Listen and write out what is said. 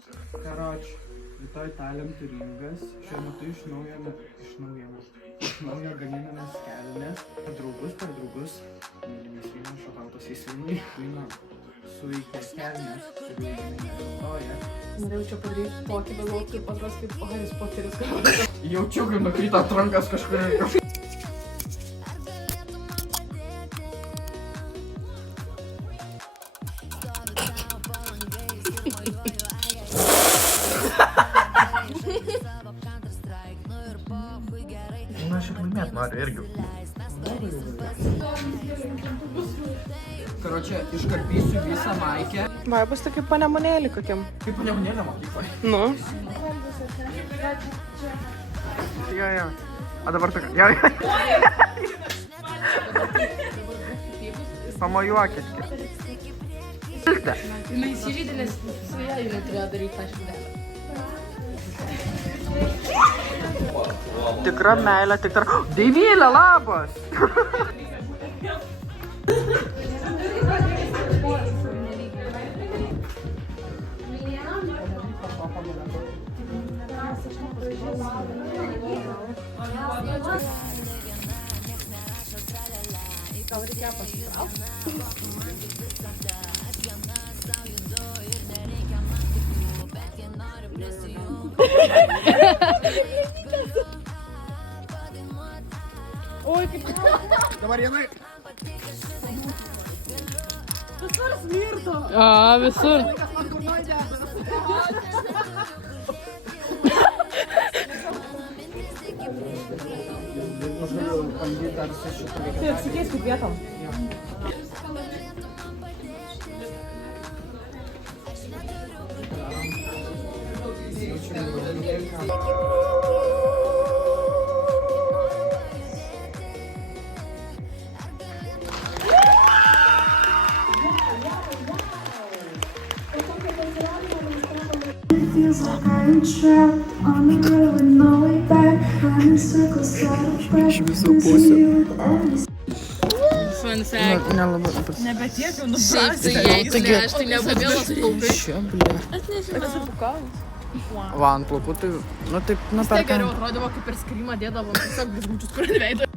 Karoč, rytoj talentų ringas, šiuo metu iš naujo gaminamės kelnes, per draugus, mylimės vyno šokautos įsvinai, vyno suveikė kelnes, negalvoja. Norėjau čia padaryti tokį vėliau, kaip atras kaip Haris Poteris. Jaučiu, kaip nukrito ant rankas kažkur. Na, aš ir laimėt noriu irgi. Karočią, iškarpysiu visą maikę. Vaibas tai kaip panemunėlį kokiam. Kaip panemunėlė mokyklai. Nu. Jo. O dabar tokia. Jo. Pamojuokit. Piltė. Jinai įsižydė, nes su ją jinai turėjo daryti tą šildelę. Tikra meilė, tikra... Deivylė, labas! Gal reikėjo pasitraukti? Oi, kaip... Dabar jinai... Visur smirto! A, visur. Aš galiu bandyti dar su šitą Tai apsikeiskit vietom. Feels like I'm trapped on the road with no way back. Running circles out of breath. Missing you with every Fun fact. Nelabai. Nebe tiek jau nubrasi. Šiaip tai aš tai nebuvėlas plaukai. Čia, blė. Va, ant plaukų tai... Nu taip, nu per Tai geriau atrodavo, kaip per skrimą dėdavom tiesiog blizgučius kur ant veido.